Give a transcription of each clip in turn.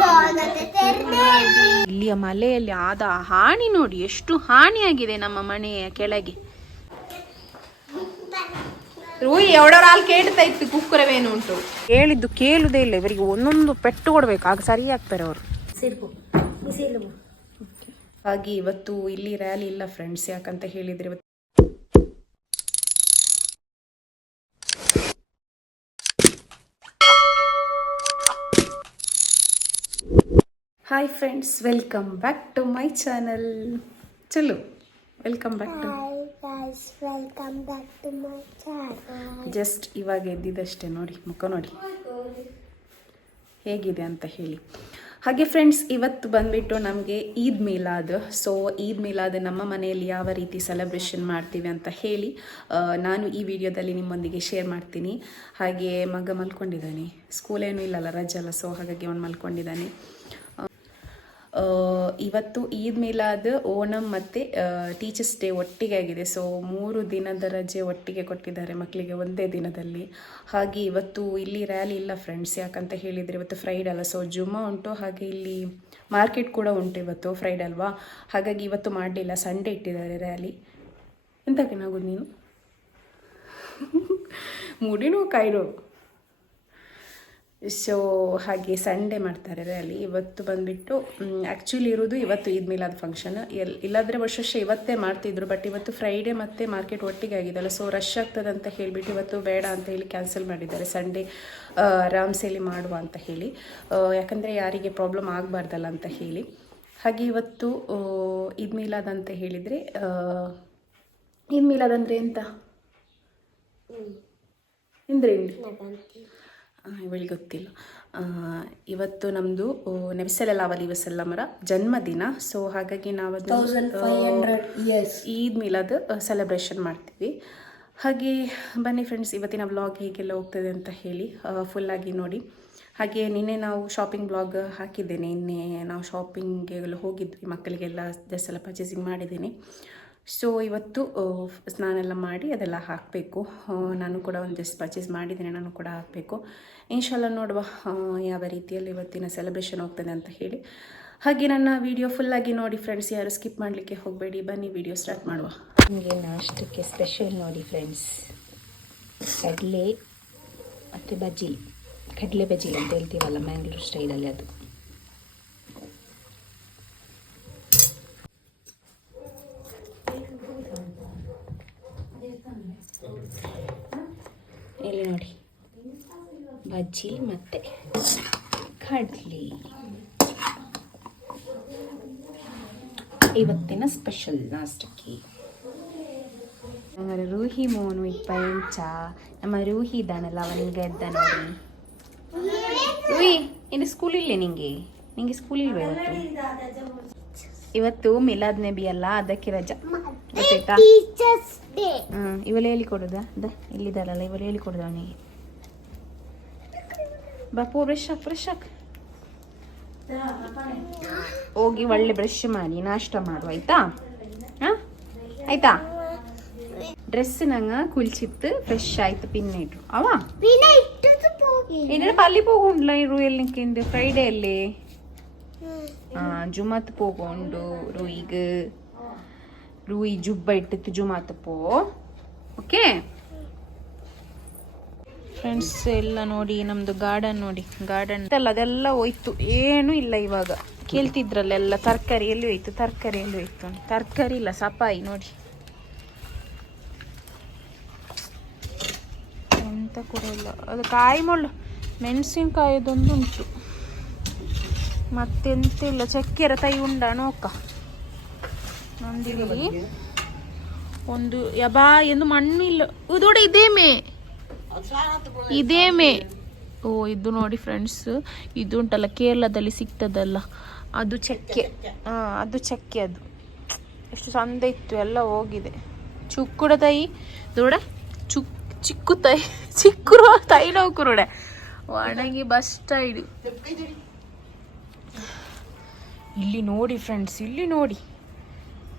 ಲೋಗತೆ ತೆರೆದೇವಿ. ಇಲ್ಲಿಯ ಮಲೆಯಲ್ಲಿ ಆದ ಹಾನಿ ನೋಡಿ ಎಷ್ಟು ಹಾನಿಯಾಗಿದೆ ನಮ್ಮ ಮನೆಯ ಕೆಳಗೆ. ರೂಯಿ ಕೇಳ್ತಾ ಇತ್ತು ಕುಕ್ಕರವೇನು ಉಂಟು. ಹೇಳಿದ್ದು ಕೇಳುದೇ ಇಲ್ಲ ಇವರಿಗೆ ಒಂದೊಂದು ಪೆಟ್ಟು ಕೊಡ್ಬೇಕು ಆಗ ಸರಿ ಆಗ್ತಾರೆ ಅವರು. ಹಾಗೆ ಇವತ್ತು ಇಲ್ಲಿ ರ್ಯಾಲಿ ಇಲ್ಲ ಫ್ರೆಂಡ್ಸ್ ಯಾಕಂತ ಹೇಳಿದ್ರೆ hi friends welcome back to my channel ಚಲೋ welcome back to welcome back to my channel just ಇವಾಗ ಎದ್ದಿದ್ದಷ್ಟೇ ನೋಡಿ ಮುಖ ನೋಡಿ. ಹೇಗಿದೆ ಅಂತ ಹೇಳಿ. ಹಾಗೆ ಫ್ರೆಂಡ್ಸ್ ಇವತ್ತು ಬಂದುಬಿಟ್ಟು ನಮಗೆ ಈದ್ ಮಿಲಾದ್ ಸೊ ಈದ್ ಮಿಲಾದ್ ನಮ್ಮ ಮನೆಯಲ್ಲಿ ಯಾವ ರೀತಿ ಸೆಲೆಬ್ರೇಷನ್ ಮಾಡ್ತೀವಿ ಅಂತ ಹೇಳಿ ನಾನು ಈ ವಿಡಿಯೋದಲ್ಲಿ ನಿಮ್ಮೊಂದಿಗೆ ಶೇರ್ ಮಾಡ್ತೀನಿ. ಹಾಗೆ ಮಗ ಮಲ್ಕೊಂಡಿದ್ದಾನೆ. ಸ್ಕೂಲ್ ಏನೂ ಇಲ್ಲಲ್ಲ ರಜೆ ಅಲ್ಲ ಸೊ ಹಾಗಾಗಿ ಅವನು ಮಲ್ಕೊಂಡಿದ್ದಾನೆ. ಇವತ್ತು ಈದ್ ಮೇಲಾದ ಓಣಂ ಮತ್ತು ಟೀಚರ್ಸ್ ಡೇ ಒಟ್ಟಿಗೆ ಆಗಿದೆ. ಸೊ ಮೂರು ದಿನದ ರಜೆ ಒಟ್ಟಿಗೆ ಕೊಟ್ಟಿದ್ದಾರೆ ಮಕ್ಕಳಿಗೆ ಒಂದೇ ದಿನದಲ್ಲಿ. ಹಾಗೆ ಇವತ್ತು ಇಲ್ಲಿ ರ್ಯಾಲಿ ಇಲ್ಲ ಫ್ರೆಂಡ್ಸ್ ಯಾಕಂತ ಹೇಳಿದರೆ ಇವತ್ತು ಫ್ರೈಡೆ ಅಲ್ಲ. ಸೊ ಜುಮ್ಮಾ ಉಂಟು, ಹಾಗೆ ಇಲ್ಲಿ ಮಾರ್ಕೆಟ್ ಕೂಡ ಉಂಟು ಇವತ್ತು ಫ್ರೈಡೆ ಅಲ್ವಾ? ಹಾಗಾಗಿ ಇವತ್ತು ಮಾಡಲಿಲ್ಲ. ಸಂಡೇ ಇಟ್ಟಿದ್ದಾರೆ ರ್ಯಾಲಿ ಎಂತಕ್ಕೆ ನಾಗೋದು ನೀನು? ಮುಡಿನೋ ಕಾಯಿರೋ ಸೊ ಹಾಗೆ ಸಂಡೇ ಮಾಡ್ತಾರೆ ಅಲ್ಲಿ ಇವತ್ತು ಬಂದುಬಿಟ್ಟು ಆ್ಯಕ್ಚುಲಿ ಇರೋದು ಇವತ್ತು ಈದ್ ಮಿಲಾದ್ ಫಂಕ್ಷನ್ ಎಲ್ ಇಲ್ಲಾದರೆ ವರ್ಷ ವರ್ಷ ಇವತ್ತೇ ಮಾಡ್ತಿದ್ರು ಬಟ್ ಇವತ್ತು ಫ್ರೈಡೇ ಮತ್ತು ಮಾರ್ಕೆಟ್ ಒಟ್ಟಿಗೆ ಆಗಿದೆಯಲ್ಲ ಸೊ ರಶ್ ಆಗ್ತದೆ ಅಂತ ಹೇಳಿಬಿಟ್ಟು ಇವತ್ತು ಬೇಡ ಅಂತ ಹೇಳಿ ಕ್ಯಾನ್ಸಲ್ ಮಾಡಿದ್ದಾರೆ. ಸಂಡೇ ರಾಮ್ಸೇಲಿ ಮಾಡುವ ಅಂತ ಹೇಳಿ. ಯಾಕಂದರೆ ಯಾರಿಗೆ ಪ್ರಾಬ್ಲಮ್ ಆಗಬಾರ್ದಲ್ಲ ಅಂತ ಹೇಳಿ. ಹಾಗೆ ಇವತ್ತು ಈದ್ ಮಿಲಾದ್ ಅಂತ ಹೇಳಿದರೆ ಈದ್ ಮಿಲಾದ್ ಅಂದರೆ ಎಂತ? ಅಂದ್ರೆ ಇವಳಿಗೆ ಗೊತ್ತಿಲ್ಲ. ಇವತ್ತು ನಮ್ಮದು ನಬಿಸಲಲಾವಲಿ ವಸಲ್ಲಮರ ಜನ್ಮದಿನ. ಸೊ ಹಾಗಾಗಿ ನಾವದು ಈದ್ ಮಿಲಾದ್ ಸೆಲೆಬ್ರೇಷನ್ ಮಾಡ್ತೀವಿ. ಹಾಗೆ ಬನ್ನಿ ಫ್ರೆಂಡ್ಸ್ ಇವತ್ತಿನ ವ್ಲಾಗ್ ಹೇಗೆಲ್ಲ ಹೋಗ್ತದೆ ಅಂತ ಹೇಳಿ ಫುಲ್ಲಾಗಿ ನೋಡಿ. ಹಾಗೆ ನಿನ್ನೆ ನಾವು ಶಾಪಿಂಗ್ ಬ್ಲಾಗ್ ಹಾಕಿದ್ದೇನೆ. ನಿನ್ನೆ ನಾವು ಶಾಪಿಂಗೆಲ್ಲ ಹೋಗಿದ್ವಿ. ಮಕ್ಕಳಿಗೆಲ್ಲ ಜಸ್ಟ್ ಎಲ್ಲ ಪರ್ಚೇಸಿಂಗ್ ಮಾಡಿದ್ದೀನಿ. ಸೊ ಇವತ್ತು ಸ್ನಾನ ಎಲ್ಲ ಮಾಡಿ ಅದೆಲ್ಲ ಹಾಕಬೇಕು. ನಾನು ಕೂಡ ಒಂದು ಜಸ್ಟ್ ಪರ್ಚೇಸ್ ಮಾಡಿದ್ದೇನೆ, ನಾನು ಕೂಡ ಹಾಕಬೇಕು. ಇನ್ಶಾಲ್ಲ ನೋಡುವ ಯಾವ ರೀತಿಯಲ್ಲಿ ಇವತ್ತಿನ ಸೆಲೆಬ್ರೇಷನ್ ಹೋಗ್ತದೆ ಅಂತ ಹೇಳಿ. ಹಾಗೆ ನನ್ನ ವಿಡಿಯೋ ಫುಲ್ಲಾಗಿ ನೋಡಿ ಫ್ರೆಂಡ್ಸ್ ಯಾರು ಸ್ಕಿಪ್ ಮಾಡಲಿಕ್ಕೆ ಹೋಗಬೇಡಿ, ಬನ್ನಿ ವಿಡಿಯೋ ಸ್ಟಾರ್ಟ್ ಮಾಡುವ. ನಿಮಗೆ ನಾಷ್ಟಕ್ಕೆ ಸ್ಪೆಷಲ್ ನೋಡಿ ಫ್ರೆಂಡ್ಸ್ ಕಡಲೆ ಮತ್ತು ಬಜ್ಜಿ. ಕಡಲೆ ಬಜ್ಜಿ ಅಂತ ಹೇಳ್ತೀವಲ್ಲ ಮ್ಯಾಂಗ್ಳೂರು ಸ್ಟೈಲಲ್ಲಿ ಅದು. ಇಲ್ಲಿ ನೋಡಿ. ಬಜ್ಜಿ ಮತ್ತು ಕಡ್ಲಿ. ಇವತ್ತಿನ ಸ್ಪೆಷಲ್ ನಾಷ್ಟಕ್ಕೆ. ನಮ್ಮ ರೂಹಿ ಮೋನು ಇಪ್ಪ ಎಂಚ ನಮ್ಮ ರೂಹಿ ಇದ್ದಾನಲ್ಲ ಅವನಿಗೆ ಎದ್ದ ನೋಡಿ. ರೂಹಿ ಇನ್ನು ಸ್ಕೂಲ್ ಇಲ್ಲೇ ನಿಂಗೆ? ನಿಂಗೆ ಸ್ಕೂಲ್ ಇಲ್ವೇ ಇವತ್ತು? ಇವತ್ತು ಮಿಲಾದ್ ನೆಬಿ ಅಲ್ಲ, ಅದಕ್ಕೆ ರಜಾ. ಗೊತ್ತಾಯ್ತಾ ಟೀಚರ್ಸ್ ಡೇ ಹ್ಮ್ ಇವಳು ಹೇಳಿ ಕೊಡುದಾ ದ ಇಲ್ಲಿದ್ದಾರಲ್ಲ ಇವಳು ಹೇಳಿ ಕೊಡುದ ಅವನಿಗೆ ಬಾಪು ಬ್ರಷ್ ಹಾಕ್ ಬ್ರಷ್ ಹಾಕ್ ಹೋಗಿ ಒಳ್ಳೆ ಬ್ರಷ್ ಮಾಡಿ ನಾಷ್ಟ ಮಾಡು ಆಯ್ತಾ ಹಾ ಆಯ್ತಾ ಡ್ರೆಸ್ ನಂಗ ಕುಲ್ಚಿತ್ತು ಫ್ರೆಶ್ ಆಯ್ತು ಪಿನ್ನ ಇಟ್ರು ಅವ പിന്നെ ഇട്ടത് പോകെ ಏನಾರ ಪಲ್ಲಿ ಹೋಗುಂಡ್ಲ ಇರು ಎಲ್ಲಿಂದ ಫ್ರೈಡೇ ಅಲ್ಲಿ ಆ ಜುಮತ್ ಹೋಗೊಂಡು ರೂಯಿಗ್ ರೂಯಿ ಜುಬ್ಬ ಇಟ್ಟು ತುಜು ಪೋ ಓಕೆ? ಫ್ರೆಂಡ್ಸ್ ಎಲ್ಲ ನೋಡಿ, ನಮ್ದು ಗಾರ್ಡನ್ ನೋಡಿ. ಗಾರ್ಡನ್ ಅಲ್ಲ ಅದೆಲ್ಲ ಹೋಯ್ತು. ಏನು ಇಲ್ಲ ಇವಾಗ. ಕೇಳ್ತಿದ್ರಲ್ಲ ಎಲ್ಲ ತರಕಾರಿ ಎಲ್ಲಿ ಹೋಯ್ತು? ತರಕಾರಿ ಎಲ್ಲಿ ಹೋಯ್ತು ತರಕಾರಿ ಇಲ್ಲ ಸಪಾಯಿ ನೋಡಿ. ಎಂತ ಕೂಡ ಇಲ್ಲ. ಅದು ಕಾಯಿ ಮುಳ್ಳು. ಮೆಣಸಿನ್ಕಾಯದೊಂದು ಉಂಟು ಮತ್ತೆಂತ ಇಲ್ಲ. ಚಕ್ಕೆರ ತೈ ಉಂಡ ನೋಕ ನಂದಿಲಿ ಒಂದು ಯಬಾ ಎಂದು ಮಣ್ಣಿಲ್ಲ ಇಲ್ಲ. ಇದೋಡ ಇದೇ ಮೇ. ಇದೇ ಮೇ. ಓ ಇದು ನೋಡಿ ಫ್ರೆಂಡ್ಸ್ ಇದು ಉಂಟಲ್ಲ ಕೇರಳದಲ್ಲಿ ಸಿಗ್ತದಲ್ಲ ಅದು ಚಕ್ಕೆ. ಹಾ ಅದು ಚಕ್ಕೆ ಅದು. ಎಷ್ಟು ಚಂದ ಇತ್ತು ಎಲ್ಲ ಹೋಗಿದೆ. ಚುಕ್ಕುಡ ತೈ ದೂಡ ಚುಕ್ ಚಿಕ್ಕು ತೈ ಚಿಕ್ಕುರು ತೈ ನೋಕುರುಡೆ ಒಣಗಿ ಬಸ್ ಸ್ಟೈಡ್ ಇಲ್ಲಿ ನೋಡಿ ಫ್ರೆಂಡ್ಸ್ ಇಲ್ಲಿ ನೋಡಿ.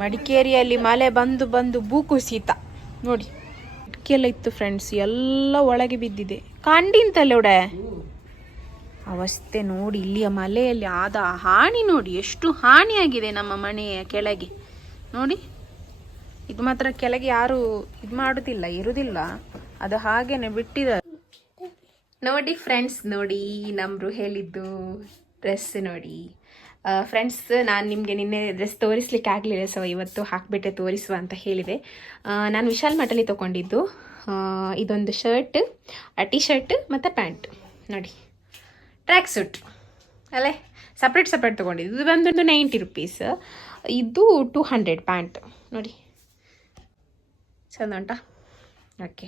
ಮಡಿಕೇರಿಯಲ್ಲಿ ಮಳೆ ಬಂದು ಬಂದು ಭೂಕುಸಿತ ನೋಡಿ. ಅಕ್ಕಿ ಇತ್ತು ಫ್ರೆಂಡ್ಸ್ ಎಲ್ಲ ಒಳಗೆ ಬಿದ್ದಿದೆ. ಕಂಡಿಂತಲ್ಲ ಉಡ ಅವಸ್ಥೆ ನೋಡಿ, ಇಲ್ಲಿಯ ಮಲೆಯಲ್ಲಿ ಆದ ಹಾನಿ ನೋಡಿ, ಎಷ್ಟು ಹಾನಿಯಾಗಿದೆ ನಮ್ಮ ಮನೆಯ ಕೆಳಗೆ. ನೋಡಿ. ಇದು ಮಾತ್ರ ಕೆಳಗೆ ಯಾರು ಇದು ಮಾಡುದಿಲ್ಲ, ಇರುದಿಲ್ಲ. ಅದು ಹಾಗೇನೆ ಬಿಟ್ಟಿದ್ದಾರೆ. ನೋಡಿ ಫ್ರೆಂಡ್ಸ್ ನೋಡಿ, ನಮ್ರು ಹೇಳಿದ್ದು ಡ್ರೆಸ್ ನೋಡಿ. ಫ್ರೆಂಡ್ಸ್ ನಾನು ನಿಮಗೆ ನಿನ್ನೆ ಡ್ರೆಸ್ ತೋರಿಸ್ಲಿಕ್ಕೆ ಆಗಲಿಲ್ಲ ಸೊ ಇವತ್ತು ಹಾಕಿಬಿಟ್ಟೆ ತೋರಿಸುವ ಅಂತ ಹೇಳಿದೆ. ನಾನು ವಿಶಾಲ್ ಮಠಲ್ಲಿ ತೊಗೊಂಡಿದ್ದು. ಇದೊಂದು ಶರ್ಟ್ ಟಿ ಶರ್ಟ್ ಮತ್ತು ಪ್ಯಾಂಟ್ ನೋಡಿ. ಟ್ರ್ಯಾಕ್ ಸೂಟ್ ಅಲ್ಲೇ ಸಪ್ರೇಟ್ ಸಪ್ರೇಟ್ ತೊಗೊಂಡಿದ್ದು. ಇದು ಬಂದೊಂದು ನೈಂಟಿ ರುಪೀಸ್ ಇದು ಟೂ ಹಂಡ್ರೆಡ್ ಪ್ಯಾಂಟ್ ನೋಡಿ. ಚಂದ ಉಂಟಾ? ಓಕೆ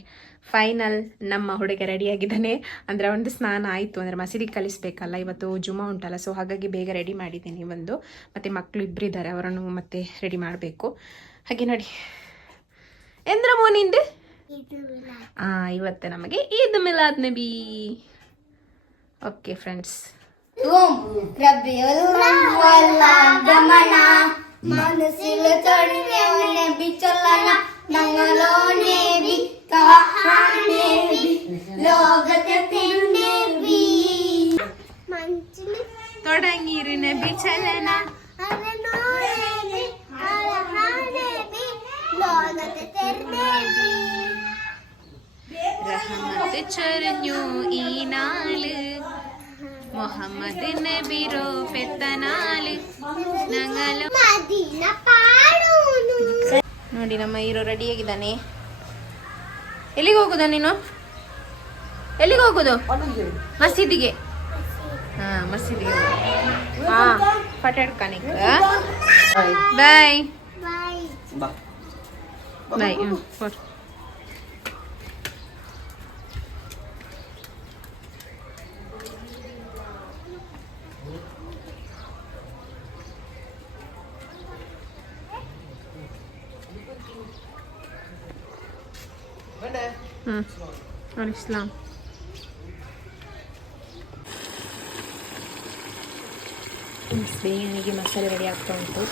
ಫೈನಲ್ ನಮ್ಮ ಹುಡುಗ ರೆಡಿಯಾಗಿದ್ದಾನೆ ಅಂದರೆ ಒಂದು ಸ್ನಾನ ಆಯಿತು. ಅಂದರೆ ಮಸೀದಿಗೆ ಕಲಿಸ್ಬೇಕಲ್ಲ ಇವತ್ತು ಜುಮ ಉಂಟಲ್ಲ ಸೊ ಹಾಗಾಗಿ ಬೇಗ ರೆಡಿ ಮಾಡಿದ್ದೀನಿ ಒಂದು. ಮತ್ತು ಮಕ್ಕಳು ಇಬ್ಬರಿದ್ದಾರೆ ಅವರನ್ನು ಮತ್ತೆ ರೆಡಿ ಮಾಡಬೇಕು. ಹಾಗೆ ನೋಡಿ. ಎಂದ್ರಮೋ ನಿಂದು? ಹಾಂ ಇವತ್ತು ನಮಗೆ ಈದ್ ಮಿಲಾದ್ ನಬಿ. ಓಕೆ ಫ್ರೆಂಡ್ಸ್ ಮನಸ್ಸಿಲು ഞങ്ങളോനെ ഈ നാല് മുഹമ്മദ് നബിറോ പെത്തനാല് ഞങ്ങളും ನೋಡಿ ನಮ್ಮ ಹೀರೋ ರೆಡಿಯಾಗಿದ್ದಾನೆ ಎಲ್ಲಿಗೆ ಹೋಗುದ ನೀನು? ಎಲ್ಲಿಗೆ ಹೋಗುದು? ಮಸೀದಿಗೆ. ಹಾ ಮಸೀದಿಗೆ ಹಾ ಪಟಾಡ್ಕಾನಿಕ್ ಬಾಯ್ ಬಾಯ್ ಬಾಯ್ ಹ್ಞೂ ನೋಡಿ ಬಿರಿಯಾನಿಗೆ ಮಸಾಲೆ ರೆಡಿ ಆಗ್ತಾ ಉಂಟು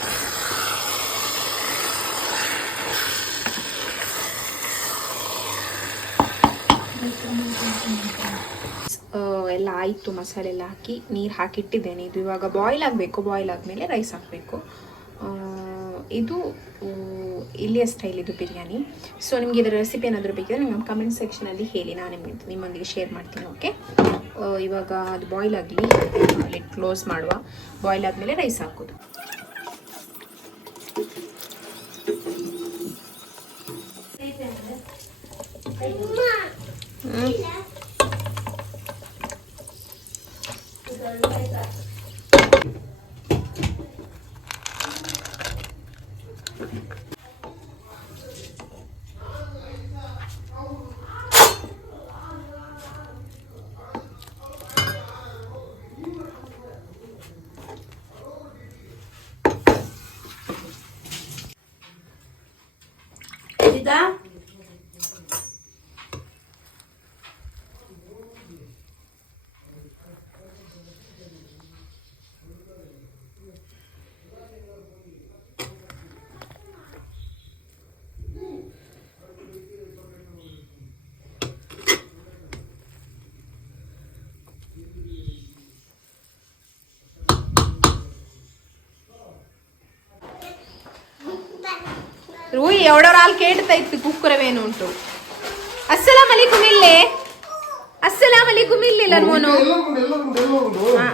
ಎಲ್ಲ ಆಯಿತು ಮಸಾಲೆ ಎಲ್ಲ ಹಾಕಿ ನೀರು ಹಾಕಿಟ್ಟಿದ್ದೇನೆ. ಇದು ಇವಾಗ ಬಾಯ್ಲ್ ಆಗಬೇಕು ಬಾಯ್ಲ್ ಆದಮೇಲೆ ರೈಸ್ ಹಾಕಬೇಕು. ಇದು ಇಲ್ಲಿಯ ಸ್ಟೈಲ್ ಇದು ಬಿರಿಯಾನಿ. ಸೊ ನಿಮಗೆ ಇದರ ರೆಸಿಪಿ ಏನಾದರೂ ಬೇಕಿದ್ರೆ ನಿಮ್ಮ ಕಮೆಂಟ್ ಸೆಕ್ಷನಲ್ಲಿ ಹೇಳಿ, ನಾನು ನಿಮಗೆ ನಿಮ್ಮೊಂದಿಗೆ ಶೇರ್ ಮಾಡ್ತೀನಿ ಓಕೆ ಇವಾಗ ಅದು ಬಾಯ್ಲ್ ಆಗಲಿ ಲಿಟ್ ಕ್ಲೋಸ್ ಮಾಡುವ. ಬಾಯ್ಲ್ ಆದಮೇಲೆ ರೈಸ್ ಹಾಕೋದು. ರೂಯಿ ఎవడోరాలు కేటుతైతు కుక్కురవేను ఉంటూ అస్సలాం అలైకుం ఇల్లే అస్సలాం అలైకుం ఇల్లే లర్మోను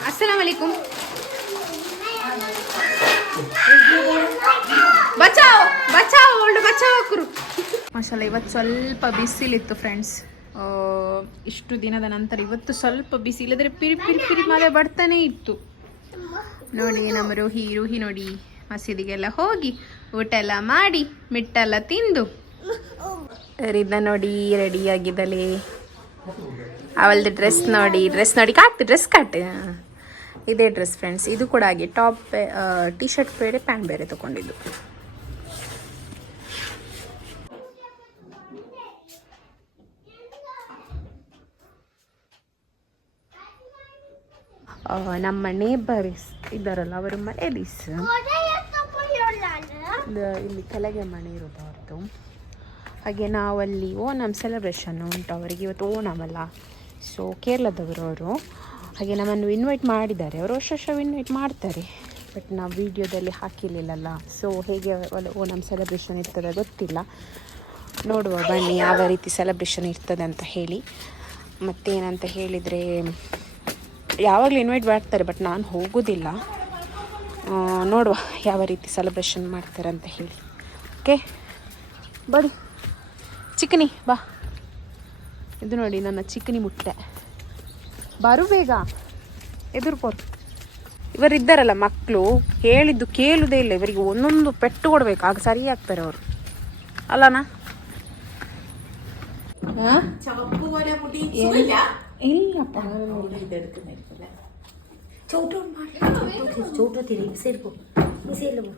అస్సలాం అలైకుం ಬಚಾವ್ ಬಚಾವ್ ಒಳ್ಳೆ ಬಚಾವ್ ಹಾಕರು ಮಸಾಲ ಇವತ್ತು ಸ್ವಲ್ಪ ಬಿಸಿಲಿತ್ತು ಫ್ರೆಂಡ್ಸ್ ಇಷ್ಟು ದಿನದ ನಂತರ ಇವತ್ತು ಸ್ವಲ್ಪ ಬಿಸಿ ಇಲ್ಲದ್ರೆ ಪಿರಿ ಪಿರಿ ಪಿರಿ ಮಳೆ ಬರ್ತಾನೆ ಇತ್ತು ನೋಡಿ ನಮ್ಮ ರೋಹಿ ರೋಹಿ ನೋಡಿ ಮಸೀದಿಗೆಲ್ಲ ಹೋಗಿ ಊಟ ಎಲ್ಲ ಮಾಡಿ, ಮಿಟ್ಟೆಲ್ಲ ತಿಂದು. ಸರಿದ ನೋಡಿ ರೆಡಿ ಆಗಿದ್ದಲೆ. ಅವಳದು ಡ್ರೆಸ್ ನೋಡಿ ಡ್ರೆಸ್ ನೋಡಿ ಕಾಟ್ ಡ್ರೆಸ್ ಕಾಟ್. ಇದೇ ಡ್ರೆಸ್ ಫ್ರೆಂಡ್ಸ್ ಇದು ಕೂಡ ಹಾಗೆ ಟಾಪ್ ಟಿ ಶರ್ಟ್ ಬೇರೆ ಪ್ಯಾಂಟ್ ಬೇರೆ ತಗೊಂಡಿದ್ದು. ನಮ್ಮ ನೇಬರ್ಸ್ ಇದ್ದಾರಲ್ಲ, ಅವರು ಇದು ಇಲ್ಲಿ ಕೆಳಗೆ ಮನೆ ಇರೋದು ಅವ್ರದ್ದು. ಹಾಗೆ ನಾವಲ್ಲಿ ಓಣಂ ಸೆಲೆಬ್ರೇಷನ್ ಉಂಟು ಅವರಿಗೆ. ಇವತ್ತು ಓಣಮಲ್ಲ ಸೊ ಕೇರಳದವರು ಅವರು. ಹಾಗೆ ನಮ್ಮನ್ನು ಇನ್ವೈಟ್ ಮಾಡಿದ್ದಾರೆ. ಅವರು ವರ್ಷ ವರ್ಷ ಇನ್ವೈಟ್ ಮಾಡ್ತಾರೆ. ಬಟ್ ನಾವು ವೀಡಿಯೋದಲ್ಲಿ ಹಾಕಿರಲಿಲ್ಲಲ್ಲ. ಸೊ ಹೇಗೆ ಓಣಂ ಸೆಲೆಬ್ರೇಷನ್ ಇರ್ತದೆ ಗೊತ್ತಿಲ್ಲ. ನೋಡುವ ಬನ್ನಿ ಯಾವ ರೀತಿ ಸೆಲೆಬ್ರೇಷನ್ ಇರ್ತದೆ ಅಂತ ಹೇಳಿ. ಮತ್ತೇನಂತ ಹೇಳಿದರೆ, ಯಾವಾಗಲೂ ಇನ್ವೈಟ್ ಮಾಡ್ತಾರೆ ಬಟ್ ನಾನು ಹೋಗೋದಿಲ್ಲ. ನೋಡುವ ಯಾವ ರೀತಿ ಸೆಲೆಬ್ರೇಷನ್ ಮಾಡ್ತಾರೆ ಅಂತ ಹೇಳಿ. ಓಕೆ ಬಡಿ. ಚಿಕನಿ ಬಾ. ಇದು ನೋಡಿ ನನ್ನ ಚಿಕನಿ ಮುಟ್ಟೆ. ಬರು ಬೇಗ. ಎದುರ್ಕೋರು ಇವರಿದ್ದಾರಲ್ಲ ಮಕ್ಕಳು ಹೇಳಿದ್ದು ಕೇಳುವುದೇ ಇಲ್ಲ ಇವರಿಗೆ. ಒಂದೊಂದು ಪೆಟ್ಟು ಕೊಡ್ಬೇಕು. ಆಗ ಸರಿ ಆಗ್ತಾರೆ ಅವರು. ಅಲ್ಲನಾ ಇಲ್ಲಪ್ಪ. ಚೌಟ ಚೌಟ ತಿರಿ ಸೇರ್ಕೊ. ಸೇರ್ಲು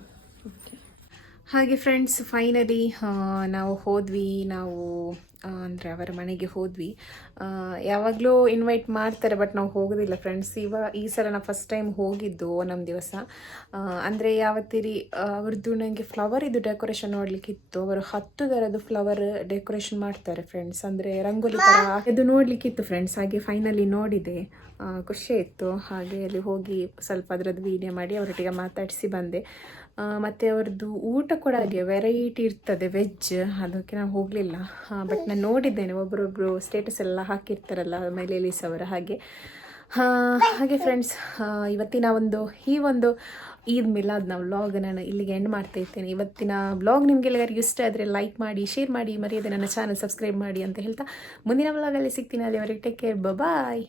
ಹಾಗೆ ಫ್ರೆಂಡ್ಸ್ ಫೈನಲಿ ನಾವು ಹೋದ್ವಿ ನಾವು ಅಂದರೆ ಅವರ ಮನೆಗೆ ಹೋದ್ವಿ. ಯಾವಾಗಲೂ ಇನ್ವೈಟ್ ಮಾಡ್ತಾರೆ ಬಟ್ ನಾವು ಹೋಗೋದಿಲ್ಲ ಫ್ರೆಂಡ್ಸ್ ಇವ, ಈ ಸಲ ನಾವು ಫಸ್ಟ್ ಟೈಮ್ ಹೋಗಿದ್ದು ನಮ್ಮ ದಿವಸ. ಅಂದರೆ ಯಾವತ್ತಿರಿ ಅವ್ರದ್ದು ನನಗೆ ಫ್ಲವರ್ ಇದು ಡೆಕೋರೇಷನ್ ನೋಡಲಿಕ್ಕಿತ್ತು. ಅವರು ಹತ್ತು ಥರದ್ದು ಫ್ಲವರ್ ಡೆಕೋರೇಷನ್ ಮಾಡ್ತಾರೆ ಫ್ರೆಂಡ್ಸ್ ಅಂದರೆ ರಂಗೋಲಿ ಥರ ಇದು ನೋಡಲಿಕ್ಕಿತ್ತು ಫ್ರೆಂಡ್ಸ್ ಹಾಗೆ ಫೈನಲಿ ನೋಡಿದೆ. ಖುಷಿ ಇತ್ತು ಹಾಗೆ ಅಲ್ಲಿ ಹೋಗಿ ಸ್ವಲ್ಪ ಅದರದ್ದು ವೀಡಿಯೋ ಮಾಡಿ, ಅವರೊಟ್ಟಿಗೆ ಮಾತಾಡಿಸಿ ಬಂದೆ. ಮತ್ತೆ ಅವ್ರದ್ದು ಊಟ ಕೂಡ ಹಾಗೆ ವೆರೈಟಿ ಇರ್ತದೆ ವೆಜ್ ಅದಕ್ಕೆ ನಾವು ಹೋಗಲಿಲ್ಲ. ಬಟ್ ನಾನು ನೋಡಿದ್ದೇನೆ ಒಬ್ಬರೊಬ್ಬರು ಸ್ಟೇಟಸ್ ಎಲ್ಲ ಹಾಕಿರ್ತಾರಲ್ಲ, ಮೈಲೇಲೀಸ್ ಅವರ ಹಾಗೆ. ಹಾಗೆ ಫ್ರೆಂಡ್ಸ್ ಇವತ್ತಿನ ಒಂದು, ಈ ಒಂದು ಈದ್ ಮಿಲಾದ್ ನಾವು ವ್ಲಾಗ್ ನಾನು ಇಲ್ಲಿಗೆ ಎಂಡ್ ಮಾಡ್ತಾ ಇರ್ತೇನೆ. ಇವತ್ತಿನ ವ್ಲಾಗ್ ನಿಮಗೆಲ್ಲರಿಗೂ ಇಷ್ಟ ಆದರೆ ಲೈಕ್ ಮಾಡಿ ಶೇರ್ ಮಾಡಿ, ಮರೆಯದೆ ನನ್ನ ಚಾನಲ್ ಸಬ್ಸ್ಕ್ರೈಬ್ ಮಾಡಿ ಅಂತ ಹೇಳ್ತಾ ಮುಂದಿನ ವ್ಲಾಗಲ್ಲಿ ಸಿಗ್ತೀನಿ. ಅಲ್ಲಿವರೆಗೆ ಟೇಕ್ ಕೇರ್ ಬಾಯ್